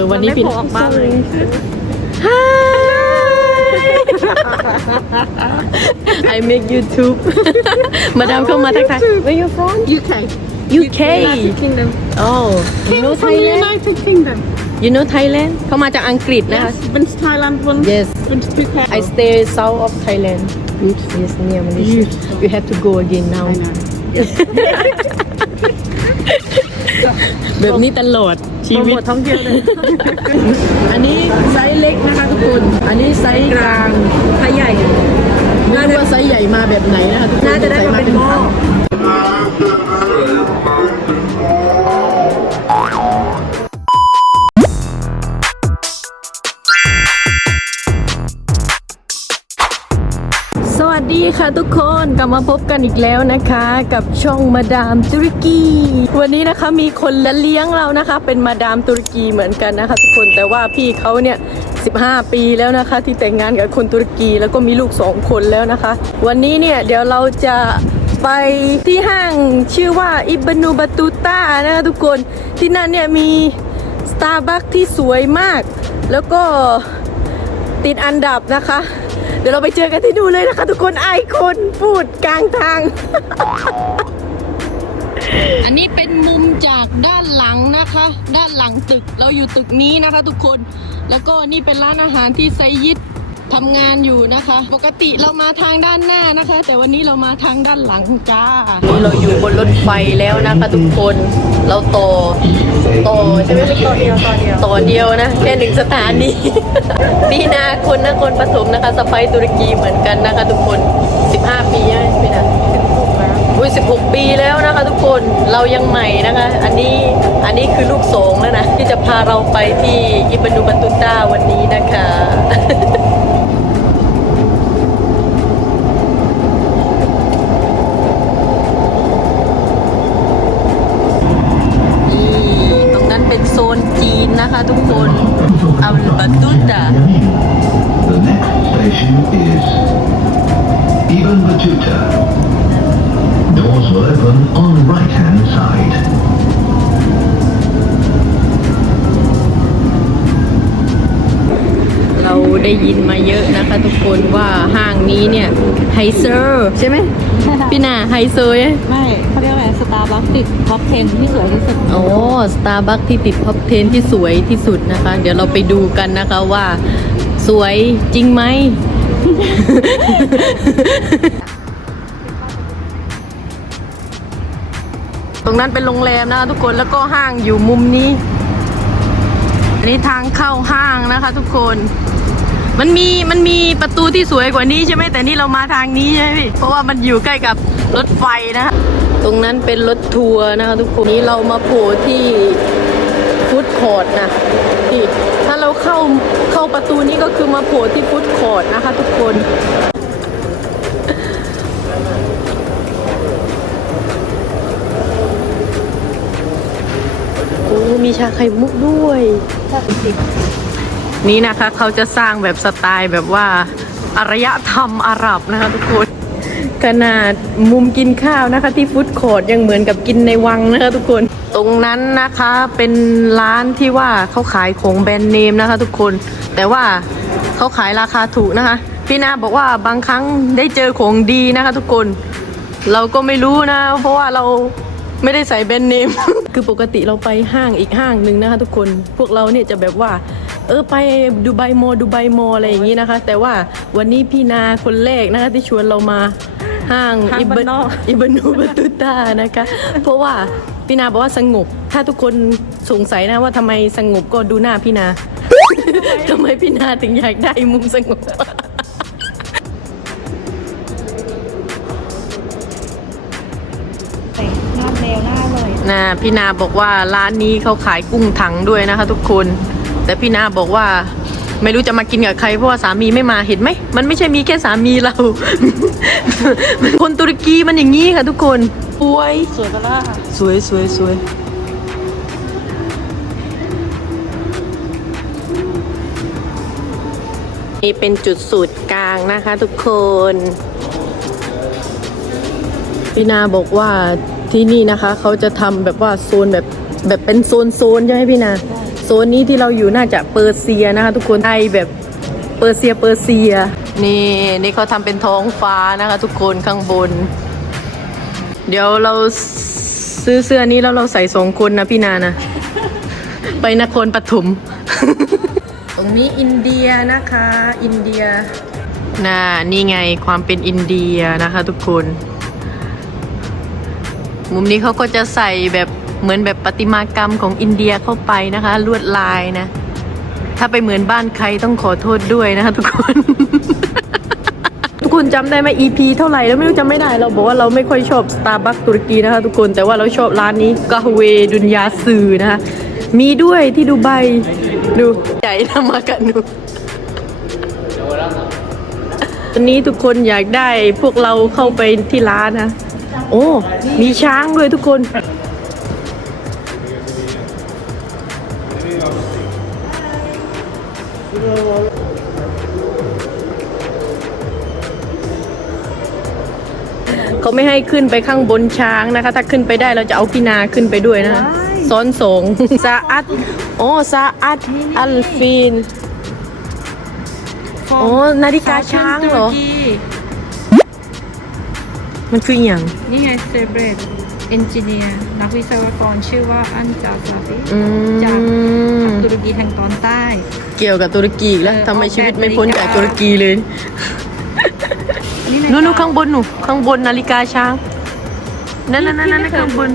อวันนี้ มั พี่ ไม่โผล่ออกมาเลย I make YouTube มาดามเข้ามาทักทาย Where you from UK UK United Kingdom Oh you know from Thailand United Kingdom you know Thailand เขามาจากอังกฤษนะคะ yes been to Thailand once Yes. been to Phuket I stay south of Thailand Beautiful. yes near Malaysia Beautiful. you have to go again now I know แบบนี้ตลอด ชีวิตโปรโมทท่องเที่ยวเลย อันนี้ไซส์เล็กนะคะทุกคน อันนี้ไซส์กลางไทยใหญ่ไม่รู้ว่าไซส์ใหญ่มาแบบไหนนะคะทุกคนน่าจะได้มาเป็นหม้อสวัสดีค่ะทุกคน กลับมาพบกันอีกแล้วนะคะ กับช่องมาดามตุรกี วันนี้นะคะมีคนละเลี้ยงเรานะคะ เป็นมาดามตุรกีเหมือนกันนะคะ ทุกคนแต่ว่าพี่เขาเนี่ย15 ปีแล้วนะคะ ที่แต่งงานกับคนตุรกีแล้วก็มีลูกสองคนแล้วนะคะ วันนี้เนี่ยเดี๋ยวเราจะไปที่ห้างชื่อว่าอิบนูบาตูต้านะคะทุกคนที่นั่นเนี่ยมีสตาร์บัคที่สวยมาก แล้วก็ติดอันดับนะคะ ดี๋ยวเราไปเจอกันที่ดูนเลยนะคะ ทุกคนไอคนพูดกลางทาง อันนี้เป็นมุมจากด้านหลังนะคะ ด้านหลังตึกเราอยู่ตึกนี้นะคะ ทุกคน แล้วก็นี่เป็นร้านอาหารที่ไซยิด ทำงานอยู่นะคะ ปกติเรามาทางด้านหน้านะคะ แต่วันนี้เรามาทางด้านหลังจ้านี่เราอยู่บนรถไฟแล้วนะคะทุกคนเราต่อต่อใช่ไหมต่อเดียวต่อเดียวต่อเดียวนะแค่หนึ่งสถานีนี่นาคนนครปฐมนะคะสไปตุรกีเหมือนกันนะคะทุกคน 15 ปีใช่ไหมนะอุ้ย16 ปีแล้วนะคะ ทุกคนเรายังใหม่นะคะ อันนี้อันนี้คือลูกสองแล้วนะ ที่จะพาเราไปที่อิบานูบันตุต้าวันนี้นะคะ นนะคะทุกคนอัลบัตุตา The next station is Ibn Battuta. Doors will open on right hand side. เราได้ยินมาเยอะนะคะทุกคนว่าห้างนี้เนี่ย ไฮเซอร์ใช่ไหมพี่นาไฮเซอร์ไม่เขาเรียกอะไรสตาร์บัคติดท็อป10ที่สวยที่สุดโอ้สตาร์บัคที่ติดท็อป10ที่สวยที่สุดนะคะ เดี๋ยวเราไปดูกันนะคะว่าสวยจริงไหมตรงนั้นเป็นโรงแรมนะคะทุกคนแล้วก็ห้างอยู่มุมนี้ อันนี้ทางเข้าห้างนะคะทุกคน มันมีมันมีประตูที่สวยกว่านี้ใช่ไหมแต่นี่เรามาทางนี้ใช่ไหมพี่เพราะว่ามันอยู่ใกล้กับรถไฟนะ ตรงนั้นเป็นรถทัวร์นะคะทุกคนนี้เรามาโผล่ที่ฟู้ดคอร์ทนะที่ถ้าเราเข้าเข้าประตูนี้ก็คือมาโผล่ที่ฟู้ดคอร์ทนะคะ ทุกคนโอ้มีชาไข่มุกด้วย นี่นะคะเขาจะสร้างแบบสไตล์แบบว่าอารยธรรมอาหรับนะคะทุกคนขนาดมุมกินข้าวนะคะ ที่ฟู้ดคอร์ทยังเหมือนกับกินในวังนะคะทุกคน ตรงนั้นนะคะเป็นร้านที่ว่าเขาขายของแบรนด์เนมนะคะ ทุกคน แต่ว่าเขาขายราคาถูกนะคะ พี่นาบอกว่าบางครั้งได้เจอของดีนะคะ ทุกคน เราก็ไม่รู้นะ เพราะว่าเราไม่ได้ใส่แบรนด์เนม คือปกติเราไปห้างอีกห้างหนึ่งนะคะ ทุกคน พวกเราเนี่ยจะแบบว่า เออไปดูไบโมดูไบโมอะไรอย่างนี้นะคะ แต่ว่าวันนี้พี่นาคนแรกนะคะที่ชวนเรามาห้างห้างบ้านนอกอิบานูบัตุตานะคะ เพราะว่าพี่นาบอกว่าสงบ ถ้าทุกคนสงสัยนะว่าทำไมสงบก็ดูหน้าพี่นาทำไมพี่นาถึงอยากได้มุมสงบหน้าแมวหน้าเลย นะพี่นาบอกว่าร้านนี้เขาขายกุ้งถังด้วยนะคะทุกคน แต่พี่นาบอกว่าไม่รู้จะมากินกับใครเพราะว่าสามีไม่มาเห็นไหม มันไม่ใช่มีแค่สามีเรา คนตุรกีมันอย่างนี้ค่ะทุกคนสวยสวยปะล่ะสวยสวยสวยนี่เป็นจุดสูตรกลางนะคะทุกคน พี่นาบอกว่าที่นี่นะคะ เขาจะทำแบบว่าโซนแบบแบบเป็นโซนโซนใช่ไหมพี่นา โซนนี้ที่เราอยู่น่าจะเปอร์เซียนะคะ ทุกคนไทยแบบเปอร์เซียเปอร์เซีย นี่นี่เขาทำเป็นท้องฟ้านะคะ ทุกคนข้างบน เดี๋ยวเราซื้อเสื้อนี้แล้วเราใส่สองคนนะพี่นานะ ไปนครปฐมตรงนี้อินเดียนะคะ อินเดียน่านี่ไงความเป็นอินเดียนะคะ ทุกคน มุมนี้เขาก็จะใส่แบบ เหมือนแบบประติมากรรมของอินเดียเข้าไปนะคะ ลวดลายนะ ถ้าไปเหมือนบ้านใครต้องขอโทษด้วยนะคะทุกคน ทุกคนจำได้ไหม EP เท่าไหร่แล้วไม่รู้จำไม่ได้ เราบอกว่าเราไม่ค่อยชอบ Starbucks ตุรกีนะคะทุกคนแต่ว่าเราชอบร้านนี้กาเวดุนยาซือนะคะมีด้วยที่ดูไบดูใหญ่นะมากันดูตอนนี้ทุกคนอยากได้พวกเราเข้าไปที่ร้านนะ โอ้ มีช้างด้วยทุกคน เขาไม่ให้ขึ้นไปข้างบนช้างนะคะ ถ้าขึ้นไปได้เราจะเอาพี่นาขึ้นไปด้วยนะคะซ้อนสองซาอัดโอ้ซาอัดอัลฟีนโอ้นาฬิกาช้างเหรอ มันคืออหย่างนี่ไงเซเบรตเอนจิเนียร์นักวิศวกรชื่อว่าอันจาซาฟิอืจากมตุรกีทางตอนใต้ เกี่ยวกับตุรกีอีกแล้วเออทำไมออกแบบชีวิตไม่พ้นจากนาฬิกาตุรกีเลย นี่นู่นๆข้างบนหนูข้างบนนาฬิกาช้างนั่นนั่นนั่นนั่นข้างบน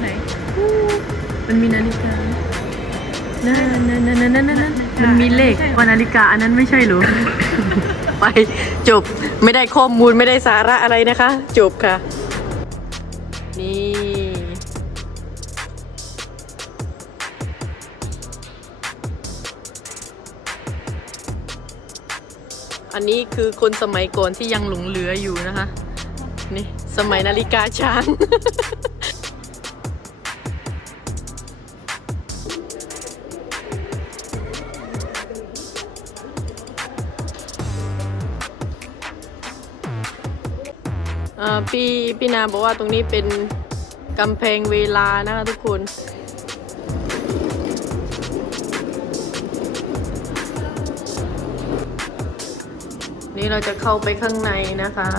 ไหนมันมีนาฬิกานั่นนั่นนั่นนั่นนั่นนั่นมันมีเลขว่านาฬิกาอันนั้นไม่ใช่เหรอไปจบไม่ได้ข้อมูลไม่ได้สาระอะไรนะคะ จบค่ะ นี่ อันนี้คือคนสมัยก่อนที่ยังหลงเหลืออยู่นะคะ นี่สมัยนาฬิกาช้างพี่พี่นาบอกว่าตรงนี้เป็นกำแพงเวลานะคะทุกคน นี่เราจะเข้าไปข้างในนะคะ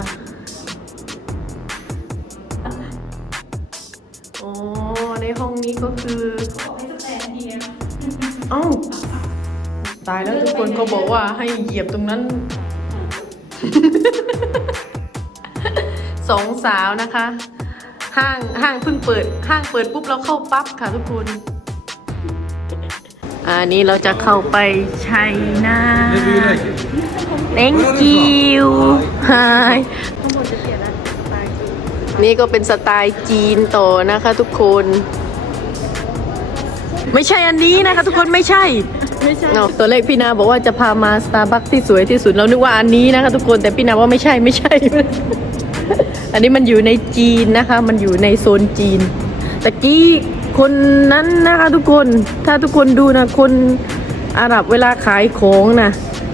โอ้ ในห้องนี้ก็คือเอ้าตายแล้วทุกคนเขาบอกว่าให้เหยียบตรงนั้น สองสาวนะคะ ห้างห้างเพิ่งเปิด ห้างเปิดปุ๊บเราเข้าปั๊บค่ะทุกคนอันนี้เราจะเข้าไปชัยนา thank you hi นี่ก็เป็นสไตล์จีนต่อนะคะทุกคน ไม่ใช่อันนี้นะคะทุกคนไม่ใช่ไม่ใช่เนาะตัวเลขพี่นาบอกว่าจะพามาสตาร์บัคที่สวยที่สุดเรานึกว่าอันนี้นะคะทุกคนแต่พี่นาว่าไม่ใช่ไม่ใช่ อันนี้มันอยู่ในจีนนะคะ มันอยู่ในโซนจีนตะกี้คนนั้นนะคะทุกคนถ้าทุกคนดูนะคนอาหรับเวลาขายของนะ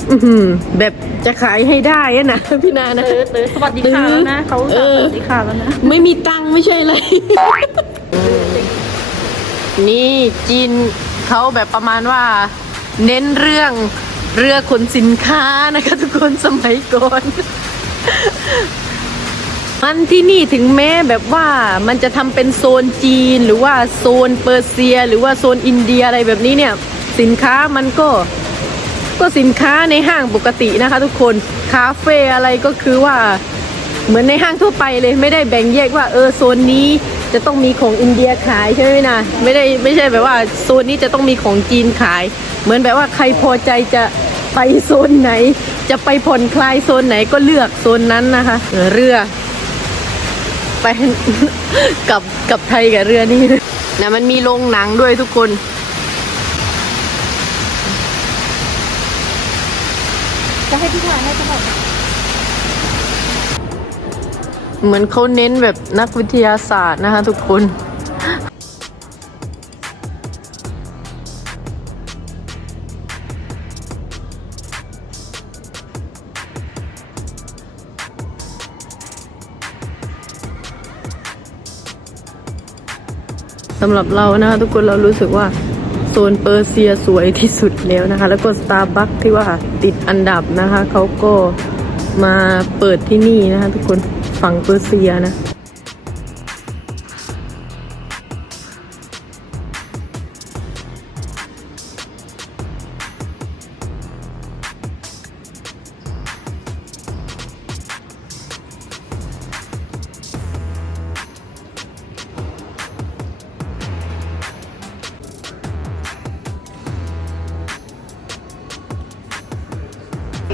อื้อหือแบบจะขายให้ได้อะนะพี่นานะเตอเตอสวัสดีค่ะแล้วนะเขาเออสวัสดีค่ะแล้วนะไม่มีตังค์ไม่ใช่เลย นี่จีนเขาแบบประมาณว่า เน้นเรื่องเรือขนสินค้านะคะทุกคนสมัยก่อน มันที่นี่ถึงแม้แบบว่ามันจะทำเป็นโซนจีนหรือว่าโซนเปอร์เซีย หรือว่าโซนอินเดียอะไรแบบนี้เนี่ย สินค้ามันก็ ก็สินค้าในห้างปกตินะคะ ทุกคนคาเฟ่อะไรก็คือว่าเหมือนในห้างทั่วไปเลยไม่ได้แบ่งแยกว่าเออโซนนี้จะต้องมีของอินเดียขายใช่ไหมนะไม่ได้ไม่ใช่แบบว่าโซนนี้จะต้องมีของจีนขาย เหมือนแบบว่าใครพอใจจะไปโซนไหน จะไปผ่อนคลายโซนไหนก็เลือกโซนนั้นนะคะเรือไปกับกับไทยกับเรือนี่นะมันมีโรงหนังด้วยทุกคน จะให้พี่ถ่ายให้จะบอกเหมือนเขาเน้นแบบนักวิทยาศาสตร์นะคะทุกคนสำหรับเรานะคะทุกคนเรารู้สึกว่า นเปอร์เซียสวยที่สุดแล้วนะคะ แล้วก็สตาร์บัคที่ว่าติดอันดับนะคะ เขาก็มาเปิดที่นี่นะคะทุกคนฝั่งเปอร์เซียนะ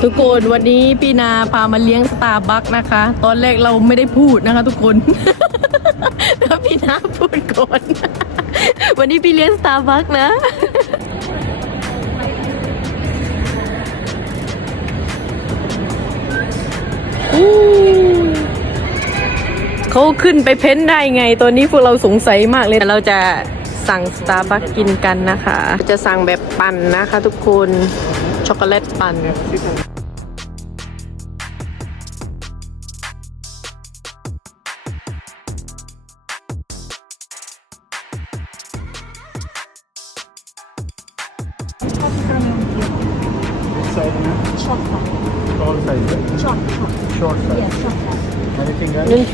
ทุกคนวันนี้พี่นาพามาเลี้ยงสตาร์บัคนะคะ ตอนแรกเราไม่ได้พูดนะคะ ทุกคนแล้วพี่นาพูดก่อนวันนี้พี่เลี้ยงสตาร์บัคนะเขาขึ้นไปเพ้นได้ไงตัวนี้พวกเราสงสัยมากเลยเราจะสั่งสตาร์บัคกินกันนะคะ จะสั่งแบบปั่นนะคะทุกคนช็อกโกแลตปั่น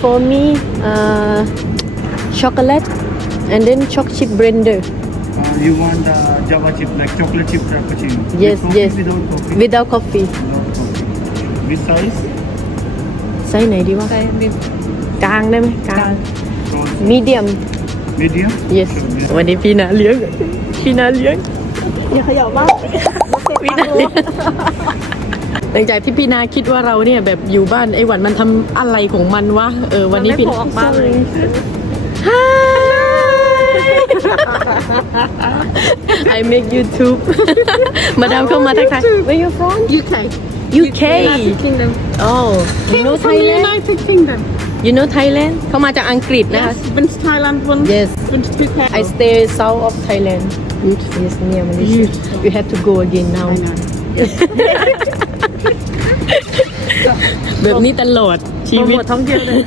for me, uh, chocolate and then choc chip blender. Uh, you want uh, Java chip, like chocolate chip frappuccino? Yes, With coffee, yes. Without coffee? Without coffee. Without coffee. Which size? ไซส์ไหนดีวะ ใส่ดิบ กลางได้ไหมกลาง Tall. medium Medium? yes Sure, medium. วันนี้พี่นาเลี้ยง พี่นาเลี้ยง อย่าขยับบ้าง พี่นาเลี้ยง หลังจากที่พี่นาคิดว่าเราเนี่ยแบบอยู่บ้านไอ้หวันมันทำอะไรของมันวะเออวันนี้พี่ มัไม่โผล่ออกบ้านเลย Hi I make YouTube มาดามเข้ามาทักทาย Where you from UK UK Kingdom Oh you know from Thailand United Kingdom you know Thailand เขามาจากอังกฤษนะคะ been to Thailand once Yes been to Phuket I stay south of Thailand Beautiful. Yes near Malaysia You have to go again now แบบนี้ตลอดชีวิตโปรโมทท่องเที่ยวเลย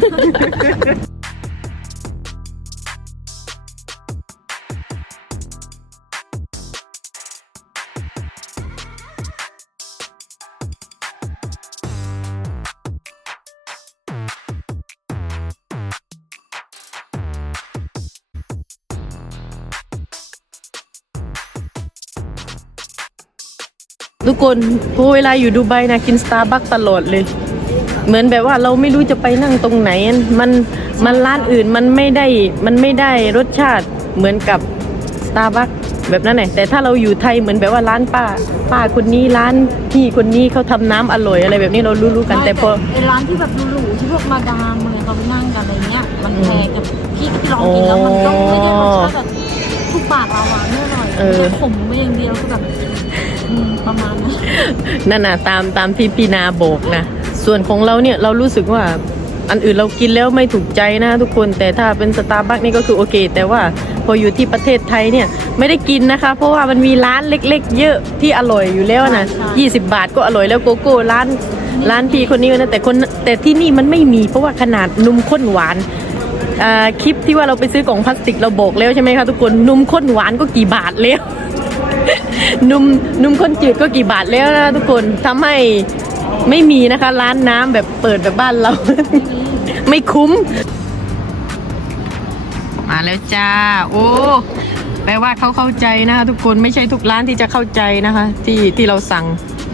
ทุกคนพอเวลาอยู่ดูไบนะกินสตาร์บัคตลอดเลย เหมือนแบบว่าเราไม่รู้จะไปนั่งตรงไหน มันมันร้านอื่นมันไม่ได้มันไม่ได้รสชาติเหมือนกับสตาร์บัคแบบนั้นแหละแต่ถ้าเราอยู่ไทยเหมือนแบบว่าร้านป้า ป้าคนนี้ร้านพี่คนนี้เขาทำน้ำอร่อยอะไรแบบนี้เรารู้ๆกันแต่พอไอ้ร้านที่แบบหรูๆที่พวกมาดามเมืองเขาไปนั่งกันอะไรเงี้ยมันแพงแต่พี่ก็ไปลองกินแล้วมันก็ไม่ได้รสชาติแบบทุกปากเราอะไม่อร่อยเออแต่ขมไปอย่างเดียวคือแบบอืมประมาณนั้นนั่นน่ะตามตามที่พี่นาบอกนะ ส่วนของเราเนี่ยเรารู้สึกว่าอันอื่นเรากินแล้วไม่ถูกใจนะทุกคนแต่ถ้าเป็นสตาร์บัคนี่ก็คือโอเค แต่ว่าพออยู่ที่ประเทศไทยเนี่ยไม่ได้กินนะคะ เพราะว่ามันมีร้านเล็ก ๆ เยอะที่อร่อยอยู่แล้วนะใช่20 บาทก็อร่อยแล้วโกโก้ร้านร้านพี่คนนี้นะแต่คนแต่ที่นี่มันไม่มีเพราะว่าขนาดนมข้นหวานอ่าคลิปที่ว่าเราไปซื้อกล่องพลาสติกเราบอกแล้วใช่ไหมคะทุกคนนมข้นหวานก็กี่บาทแล้วนุ่มนุ่มข้นจืดก็กี่บาทแล้วนะทุกคนทำให้ ไม่มีนะคะ ร้านน้ำแบบเปิดแบบบ้านเรา ไม่คุ้ม มาแล้วจ้า โอ้แปลว่าเขาเข้าใจนะคะทุกคนไม่ใช่ทุกร้านที่จะเข้าใจนะคะ ที่ที่เราสั่ง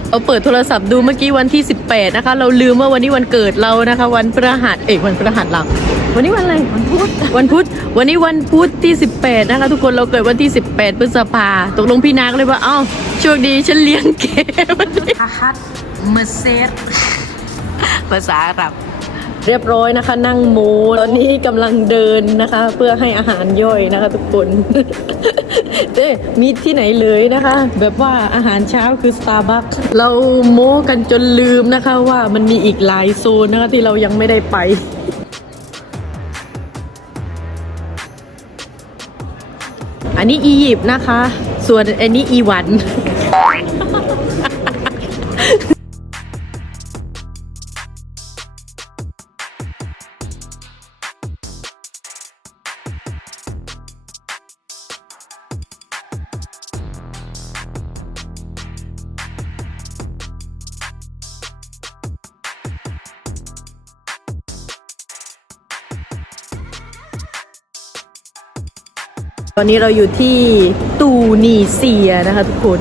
เอาเปิดโทรศัพท์ดูเมื่อกี้วันที่ 18 นะคะ เราลืมว่าวันนี้วันเกิดเรานะคะ วันพฤหัสเอกวันพฤหัสเราวันนี้วันอะไรวันพุธวันพุธวันนี้วันพุธที่ 18 นะคะ ทุกคนเราเกิดวันที่ 18พฤษภาตกลงพี่นาก็เลยว่าเอ้าโชคดีฉันเลี้ยงแกวันนี้ เมอร์เซสภาษาอาหรับ เรียบร้อยนะคะ นั่งโมตอนนี้กำลังเดินนะคะ เพื่อให้อาหารย่อยนะคะ ทุกคนเด้มีที่ไหนเลยนะคะ แบบว่าอาหารเช้าคือ Starbucks เราโม้กันจนลืมนะคะ ว่ามันมีอีกหลายโซนนะคะที่เรายังไม่ได้ไปอันนี้อียิปต์นะคะ ส่วนอันนี้อีหวัน ตอนนี้เราอยู่ที่ตูนีเซียนะคะทุกคน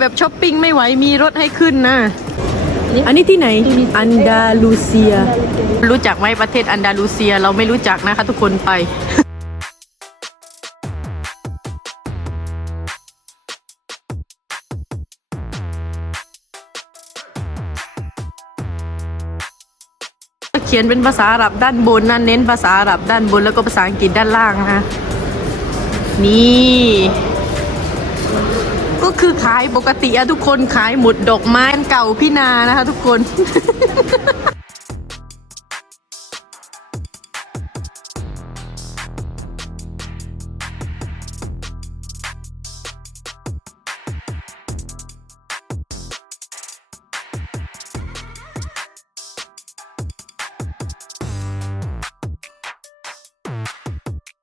แบบช้อปปิ้งไม่ไหวมีรถให้ขึ้นนะ อันนี้ที่ไหน อันดาลูเซีย รู้จักไหมประเทศอันดาลูเซียเราไม่รู้จักนะคะทุกคนไปเขียนเป็นภาษาอาหรับด้านบนนั่นเน้นภาษาอาหรับด้านบนแล้วก็ภาษาอังกฤษด้านล่างนะคะนี่ก็ คือขายปกติอะทุกคนขายหมดดอกไม้เก่าพี่นานะคะทุกคน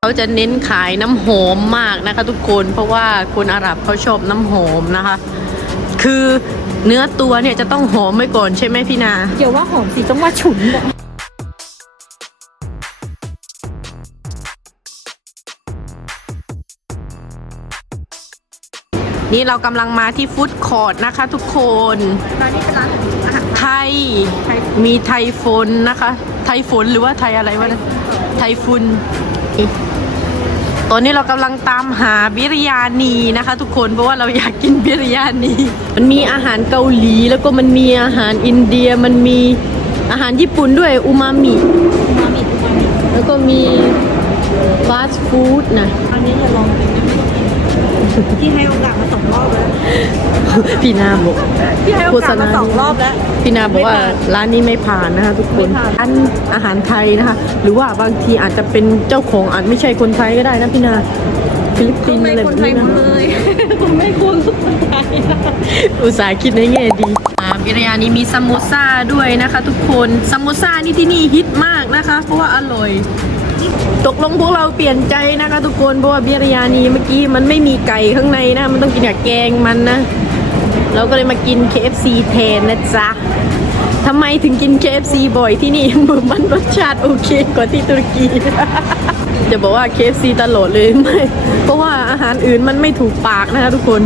เขาจะเน้นขายน้ำหอมมากนะคะ ทุกคนเพราะว่าคนอาหรับเขาชอบน้ำหอมนะคะ คือเนื้อตัวเนี่ยจะต้องหอมไว้ก่อนใช่ไหมพี่นาเดี๋ยวว่าหอมสีต้องว่าฉุนอะนี่เรากำลังมาที่ฟู้ดคอร์ทนะคะทุกคนร้านนี้เป็นร้านอาหารไทย มีไทยฟนนะคะ ไทยฝนหรือว่าไทยอะไรวะนะไทยฟุน ตอนนี้เรากำลังตามหาบิริยานีนะคะ ทุกคนเพราะว่าเราอยากกินบิริยานีมันมีอาหารเกาหลีแล้วก็มันมีอาหารอินเดียมันมีอาหารญี่ปุ่นด้วยอูมามิมามิมามิแล้วก็มีฟาสต์ฟู้ดนะอันนี้จะลองกิน นะที่ให้โอกาสมาสองรอบแล้วพี่นาบอกที่ให้โอกาสมาสองรอบแล้วพี่นาบอกว่าร้านนี้ไม่ผ่านนะคะทุกคนไม่ผ่านร้านอาหารไทยนะคะ หรือว่าบางทีอาจจะเป็นเจ้าของอาจไม่ใช่คนไทยก็ได้นะพี่นาฟิลิปปินส์อะไรแบบนี้นะคุณไม่ควรคนไทยอุตส่าห์คิดในแง่ดีอ่าบิริยานีมีซัมโมซ่าด้วยนะคะ ทุกคนซัมโมซ่านี่ที่นี่ฮิตมากนะคะ เพราะว่าอร่อย ตกลงพวกเราเปลี่ยนใจนะคะทุกคนเพราะว่าเบิริยานีเมื่อกี้มันไม่มีไก่ข้างในนะ มันต้องกินกับแกงมันนะ เราก็เลยมากิน KFC แทนนะจ๊ะทำไมถึงกิน KFC บ่อยที่นี่มันรสชาติโอเคกว่าที่ตุรกีจะบอกว่า KFC ตลอดเลยไม่เพราะว่าอาหารอื่นมันไม่ถูกปากนะคะทุกคน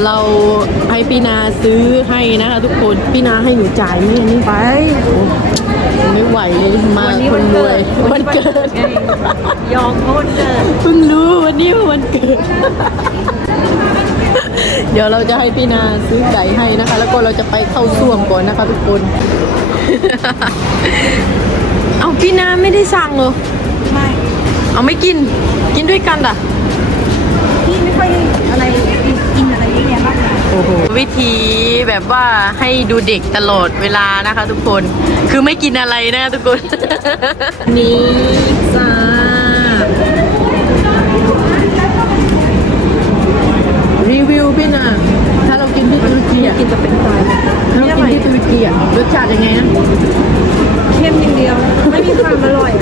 เราให้พี่นาซื้อให้นะคะทุกคนพี่นาให้หนูจ่ายไหมอันนี้ไปโอ้ไม่ไหวเลยมาคนรวยวันเกิดยอมโคตรเกินเพิ่งรู้วันนี้ว่าวันเกิด เดี๋ยวเราจะให้พี่นาซื้อไก่ให้นะคะ แล้วก็เราจะไปเข้าส้วมก่อนนะคะทุกคน เอาพี่นาไม่ได้สั่งเหรอไม่เอาไม่กิน กินด้วยกันอะ โอ้โหวิธีแบบว่าให้ดูเด็กตลอดเวลานะคะ ทุกคนคือไม่กินอะไรนะคะทุกคน นี่จ้ารีวิวพี่นะถ้าเรากินที่ตุรกีอะกินจะเป็นไฟถ้าเรากินที่ตุรกีอะรสชาติยังไงนะเข้มอย่างเดียว ไม่มีความอร่อย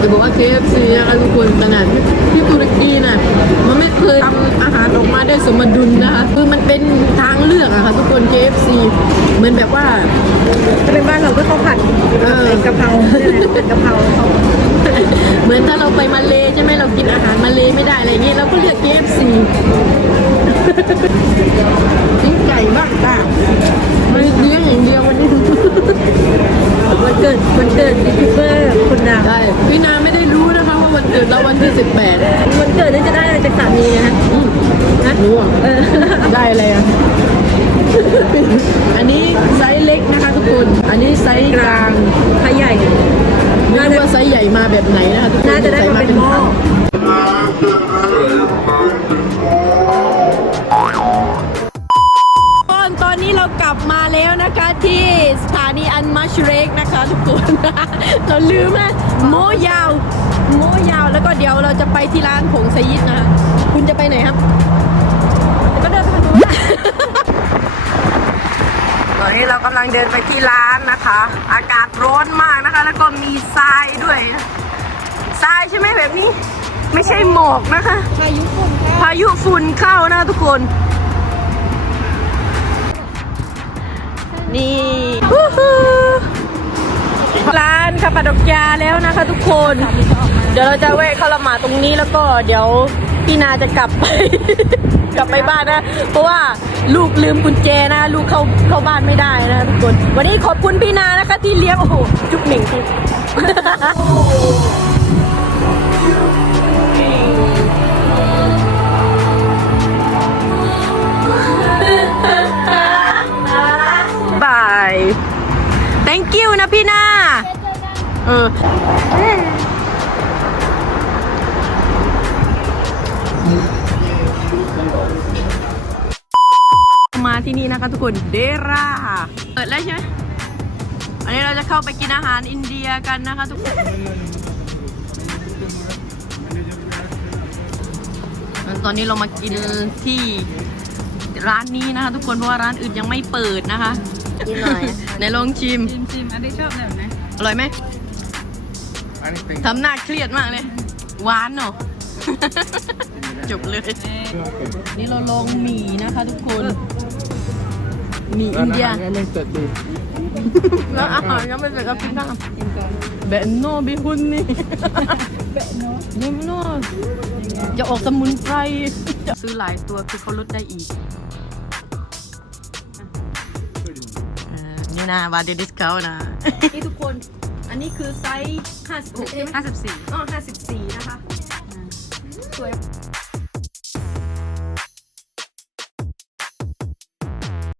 จะบอกว่า KFC นะคะทุกคนขนาดที่ตุรกีน่ะมันไม่เคยทำอาหารออกมาได้สมดุลนะคะคือมันเป็นทางเลือกอะค่ะทุกคน KFC เหมือนแบบว่าจะเป็นบ้านเราก็ข้าวผัดเออกะเพราเนี่ยนะกะเพราเขาเหมือนถ้าเราไปมาเลใช่ไหมเรากินอาหารมาเลไม่ได้อะไรอย่างงี้เราก็เลือก KFC กิ นไก่บ้างจ้าไม่เลี้ยงอย่างเดียววันนี้วันเกิดวันเกิดยูทูบเบอร์คนดังได้พี่นาไม่ได้รู้นะคะว่าวันเกิดเราวันที่ 18 วันเกิดนี่จะได้อะไรจากสามีนะอืมนะรู้อะเออได้อะไรอะอันนี้ไซส์เล็กนะคะทุกคน อันนี้ไซส์กลางพายใหญ่ไม่รู้ว่าไซส์ใหญ่มาแบบไหนนะคะทุกคนน่าจะได้มาเป็นหม้อ เรากลับมาแล้วนะคะที่สถานีอันมาชเรกนะคะทุกคนเราลืมนะโมยาว โม้ยาวแล้วก็เดี๋ยวเราจะไปที่ร้านผงสยิดนะคะคุณจะไปไหนครับก็เดินไปทางนู้นตอนนี้เรากำลังเดินไปที่ร้านนะคะ อากาศร้อนมากนะคะ แล้วก็มีทรายด้วยทรายใช่ไหมแบบนี้ ไม่ใช่หมอกนะคะ พายุฝนค่ะพายุฝุ่นเข้านะทุกคน นี่ร้านคาปาดอกยาแล้วนะคะทุกคน เดี๋ยวเราจะแวะเข้าละหมาตรงนี้แล้วก็เดี๋ยวพี่นาจะกลับไป กลับไปบ้านนะ เพราะว่าลูกลืมกุญแจนะ ลูกเข้าเข้าบ้านไม่ได้นะทุกคน วันนี้ขอบคุณพี่นานะคะที่เลี้ยงโอ้โหจุ๊บเหม่งที thank you นะพี่นาเออมาที่นี่นะคะทุกคนเดราเปิดแล้วใช่ไหมอันนี้เราจะเข้าไปกินอาหารอินเดียกันนะคะทุกคนตอนนี้เรามากินที่ร้านนี้นะคะ ทุกคนเพราะว่าร้านอื่นยังไม่เปิดนะคะกินหน่อยในลองชิม ชิมชิมอันนี้ชอบแบบไหนอร่อยไหมทำหน้าเครียดมากเลยหวานเนาะ จบเลย นี่เราลองหมี่นะคะทุกคนหมี่อินเดียแล้วอาหารยังไม่เสร็จก็กินได้เบนโนบิฮุนนี่เบนโนเบนโนจะออกสมุนไพร ซื้อหลายตัวคือเขาลดได้อีก นี่นะบาร์เดดิสเขานะนี่ทุกคน อันนี้คือไซส์56ใช่ไหมห้าสิบสี่อ๋อ54 นะคะ สวย